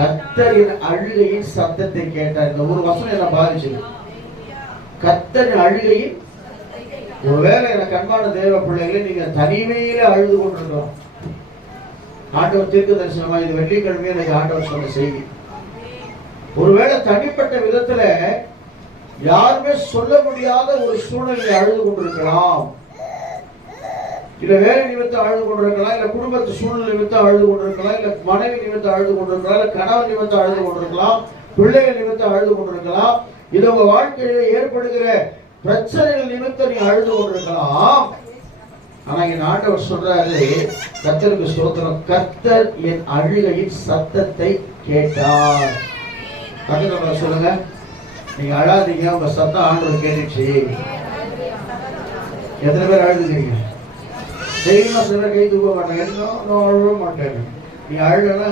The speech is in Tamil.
கர்த்தரின் அழுகையின் சத்தத்தை கேட்டார். இந்த ஒரு வசனம் என்ன பாதிச்சது? கர்த்தரின் அழுகையின். ஒருவேளை எனக்கு அன்பான தேவ பிள்ளைகளை நீங்க தனிமையில அழுது கொண்டிருக்கிறோம். ஆண்டவர் தீர்க்க தரிசனமா இது வெள்ளிக்கிழமையே எனக்கு ஆண்டவர் சொன்ன செய்தி. ஒருவேளை தனிப்பட்ட விதத்துல யாருமே சொல்ல முடியாத ஒரு சூழ்நிலை அழுது கொண்டிருக்கலாம். இல்ல வேலை நிமித்தம் அழுது கொண்டிருக்கலாம், இல்ல குடும்பத்து சூழ்நிலை நிமித்தம் அழுது கொண்டிருக்கலாம், இல்ல மனைவி நிமித்தம் அழுது கொண்டிருக்கலாம், இல்ல கணவன் நிமித்தம் அழுது கொண்டிருக்கலாம், பிள்ளைகள் நிமித்தம் அழுது கொண்டிருக்கலாம். இது உங்க வாழ்க்கையில ஏற்படுகிற பிரச்சனைகள் நிமித்தம் நீ அழுது கொண்டிருக்கலாம். ஆனா என் ஆண்டவர் சொல்றாரு, கர்த்தருக்கு ஸ்தோத்திரம், கர்த்தர் என் அழுகையின் சத்தத்தை கேட்டார். கர்த்தர் சொல்லுங்க, நீங்க அழாதீங்க, உங்க சத்தம் ஆண்டவர் கேட்டுச்சு. எத்தனை பேர் அழுதுறீங்க? செய்யணும், சில கை தூக்க மாட்டேன், இன்னும் அழுவ மாட்டேன். நீ அழுனா